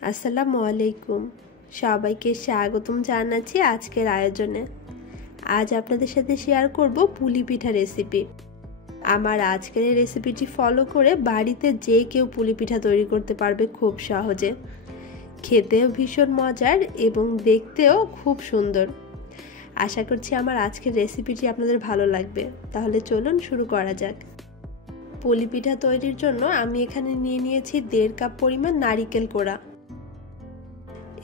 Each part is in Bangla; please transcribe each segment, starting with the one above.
আসসালামু আলাইকুম। সবাইকে স্বাগতম জানাচ্ছি আজকের আয়োজনে। আজ আপনাদের সাথে শেয়ার করব পুলি পিঠা রেসিপি। আমার আজকের এই রেসিপিটি ফলো করে বাড়িতে যে কেউ পুলি পিঠা তৈরি করতে পারবে খুব সহজে। খেতেও ভীষণ মজার এবং দেখতেও খুব সুন্দর। আশা করছি আমার আজকের রেসিপিটি আপনাদের ভালো লাগবে। তাহলে চলুন শুরু করা যাক। পুলি পিঠা তৈরির জন্য আমি এখানে নিয়ে নিয়েছি 1.5 কাপ পরিমাণ নারিকেল কোড়া।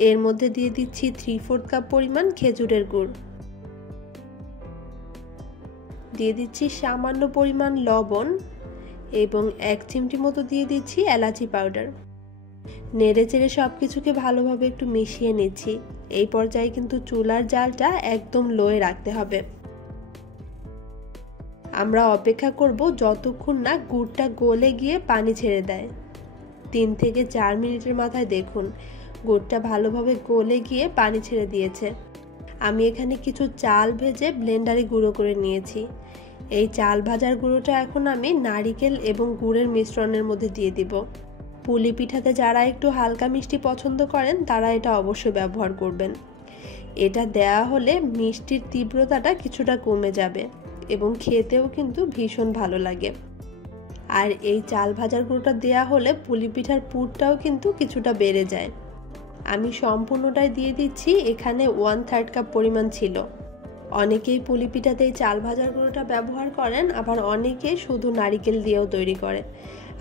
এর মধ্যে দিয়ে দিচ্ছি 3/4 কাপ পরিমাণ খেজুরের গুড়, দিয়ে দিচ্ছি সামান্য পরিমাণ লবণ এবং 1 চিমটি মতো দিয়ে দিচ্ছি এলাচি পাউডার। নেড়ে চেড়ে সবকিছুকে ভালোভাবে একটু মিশিয়ে নিচ্ছি। এই পর্যায়ে কিন্তু চুলার জালটা একদম লোয়ে রাখতে হবে। আমরা অপেক্ষা করব যতক্ষণ না গুড়টা গলে গিয়ে পানি ছেড়ে দেয়। 3 থেকে 4 মিনিটের মাথায় দেখুন গুড়টা ভালোভাবে গলে গিয়ে পানি ছেড়ে দিয়েছে। আমি এখানে কিছু চাল ভেজে ব্লেন্ডারে গুঁড়ো করে নিয়েছি। এই চাল ভাজার গুঁড়োটা এখন আমি নারিকেল এবং গুড়ের মিশ্রণের মধ্যে দিয়ে দিব। পুলি পিঠাতে যারা একটু হালকা মিষ্টি পছন্দ করেন তারা এটা অবশ্যই ব্যবহার করবেন। এটা দেয়া হলে মিষ্টির তীব্রতাটা কিছুটা কমে যাবে এবং খেতেও কিন্তু ভীষণ ভালো লাগে। আর এই চাল ভাজার গুঁড়োটা দেয়া হলে পুলি পিঠার পুরটাও কিন্তু কিছুটা বেড়ে যায়। আমি সম্পূর্ণটাই দিয়ে দিচ্ছি। এখানে 1/3 কাপ পরিমাণ ছিল। অনেকেই পুলি পিঠাতে এই চাল ভাজার গুঁড়োটা ব্যবহার করেন, আবার অনেকে শুধু নারিকেল দিয়েও তৈরি করে।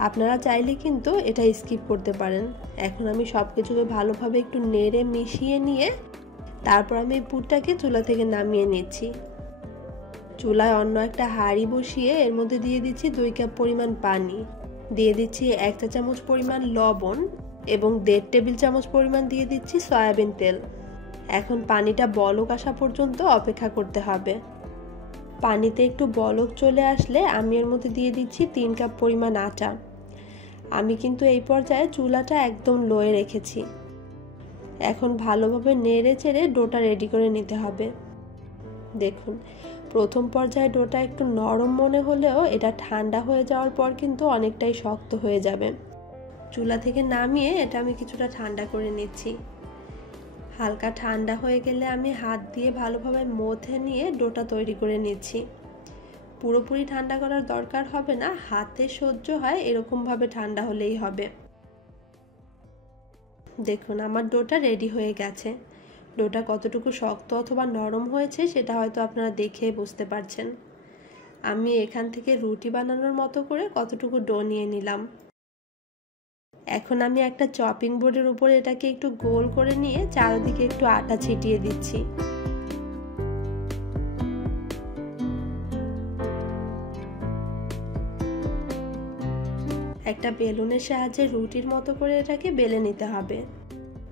আপনারা চাইলে কিন্তু এটা স্কিপ করতে পারেন। এখন আমি সব কিছুকে ভালোভাবে একটু নেড়ে মিশিয়ে নিয়ে তারপর আমি এই পুরটাকে চুলা থেকে নামিয়ে নিচ্ছি। চুলায় অন্য একটা হাঁড়ি বসিয়ে এর মধ্যে দিয়ে দিচ্ছি 2 কাপ পরিমাণ পানি, দিয়ে দিচ্ছি 1 চা চামচ পরিমাণ লবণ এবং 1.5 টেবিল চামচ পরিমাণ দিয়ে দিচ্ছি সয়াবিন তেল। এখন পানিটা বলক আসা পর্যন্ত অপেক্ষা করতে হবে। পানিতে একটু বলক চলে আসলে আমি এর মধ্যে দিয়ে দিচ্ছি 3 কাপ পরিমাণ আটা। আমি কিন্তু এই পর্যায়ে চুলাটা একদম লোয়ে রেখেছি। এখন ভালোভাবে নেড়ে চেড়ে ডোটা রেডি করে নিতে হবে। দেখুন প্রথম পর্যায়ে ডোটা একটু নরম মনে হলেও এটা ঠান্ডা হয়ে যাওয়ার পর কিন্তু অনেকটাই শক্ত হয়ে যাবে। চুলা থেকে নামিয়ে এটা আমি কিছুটা ঠান্ডা করে নিচ্ছি। হালকা ঠান্ডা হয়ে গেলে আমি হাত দিয়ে ভালোভাবে মথে নিয়ে ডোটা তৈরি করে নিচ্ছি। পুরোপুরি ঠান্ডা করার দরকার হবে না, হাতে সহ্য হয় এরকমভাবে ঠান্ডা হলেই হবে। দেখুন আমার ডোটা রেডি হয়ে গেছে। ডোটা কতটুকু শক্ত অথবা নরম হয়েছে সেটা হয়তো আপনারা দেখেই বুঝতে পারছেন। আমি এখান থেকে রুটি বানানোর মতো করে কতটুকু ডো নিয়ে নিলাম। এখন আমি একটা চপিং বোর্ডের উপরে এটাকে একটু গোল করে নিয়ে চারদিকে একটু আটা ছিটিয়ে দিচ্ছি। একটা বেলুনের সাহায্যে রুটির মতো করে এটাকে বেলে নিতে হবে।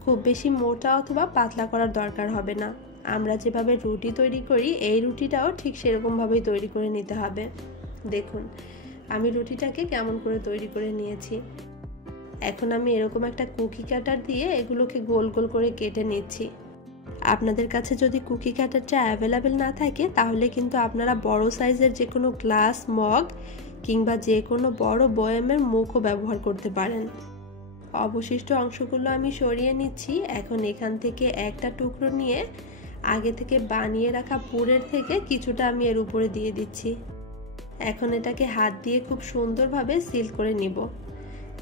খুব বেশি মোটা অথবা পাতলা করার দরকার হবে না। আমরা যেভাবে রুটি তৈরি করি এই রুটিটাও ঠিক সেরকম ভাবেই তৈরি করে নিতে হবে। দেখুন আমি রুটিটাকে কেমন করে তৈরি করে নিয়েছি। এখন আমি এরকম একটা কুকি কাটার দিয়ে এগুলোকে গোল গোল করে কেটে নিচ্ছি। আপনাদের কাছে যদি কুকি কাটারটা অ্যাভেলেবেল না থাকে তাহলে কিন্তু আপনারা বড় সাইজের যে কোনো গ্লাস, মগ কিংবা যে কোনো বড় বয়ামের মুখও ব্যবহার করতে পারেন। অবশিষ্ট অংশগুলো আমি সরিয়ে নিচ্ছি। এখন এখান থেকে একটা টুকরো নিয়ে আগে থেকে বানিয়ে রাখা পুরের থেকে কিছুটা আমি এর উপরে দিয়ে দিচ্ছি। এখন এটাকে হাত দিয়ে খুব সুন্দরভাবে সিল করে নিব।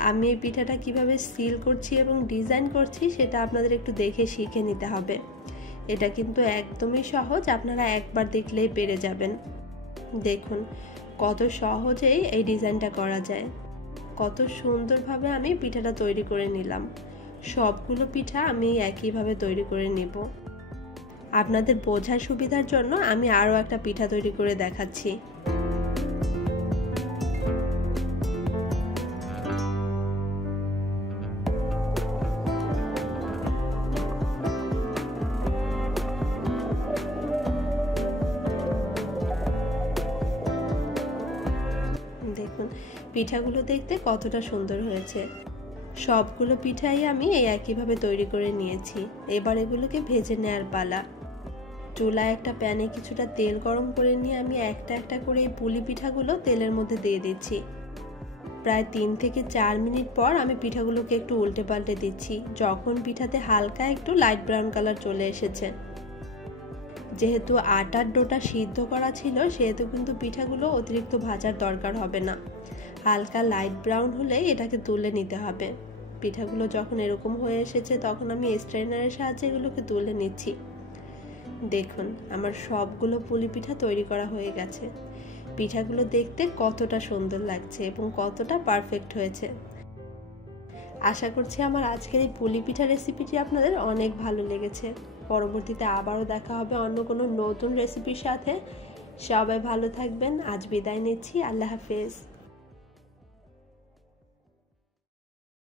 আমি এই পিঠাটা কিভাবে সিল করছি এবং ডিজাইন করছি সেটা আপনাদের একটু দেখে শিখে নিতে হবে। এটা কিন্তু একদমই সহজ, আপনারা একবার দেখলেই পেরে যাবেন। দেখুন কত সহজেই এই ডিজাইনটা করা যায়। কত সুন্দরভাবে আমি পিঠাটা তৈরি করে নিলাম। সবগুলো পিঠা আমি একইভাবে তৈরি করে নিব। আপনাদের বোঝার সুবিধার জন্য আমি আরও একটা পিঠা তৈরি করে দেখাচ্ছি। দেখুন পিঠাগুলো দেখতে কতটা সুন্দর হয়েছে। সবগুলো পিঠাই আমি এই একইভাবে তৈরি করে নিয়েছি। এবার এগুলোকে ভেজে নেওয়ার পালা। চুলায় একটা প্যানে কিছুটা তেল গরম করে নিয়ে আমি একটা একটা করে এই পুলি পিঠাগুলো তেলের মধ্যে দিয়ে দিচ্ছি। প্রায় 3 থেকে 4 মিনিট পর আমি পিঠাগুলোকে একটু উল্টে পাল্টে দিচ্ছি। যখন পিঠাতে হালকা একটু লাইট ব্রাউন কালার চলে এসেছে, যেহেতু আটার ডোটা সিদ্ধ করা ছিল সেহেতু কিন্তু পিঠাগুলো অতিরিক্ত ভাজার দরকার হবে না। হালকা লাইট ব্রাউন হলে এটাকে তুলে নিতে হবে। পিঠাগুলো যখন এরকম হয়ে এসেছে তখন আমি স্ট্রেনারের সাহায্যে এগুলোকে তুলে নিচ্ছি। দেখুন আমার সবগুলো পুলি পিঠা তৈরি করা হয়ে গেছে। পিঠাগুলো দেখতে কতটা সুন্দর লাগছে এবং কতটা পারফেক্ট হয়েছে। আশা করছি আমার আজকের এই পুলি পিঠা রেসিপিটি আপনাদের অনেক ভালো লেগেছে। পরবর্তীতে আবারও দেখা হবে অন্য কোনো নতুন রেসিপির সাথে। সবাই ভালো থাকবেন। আজ বিদায় নিচ্ছি। আল্লাহ হাফেজ।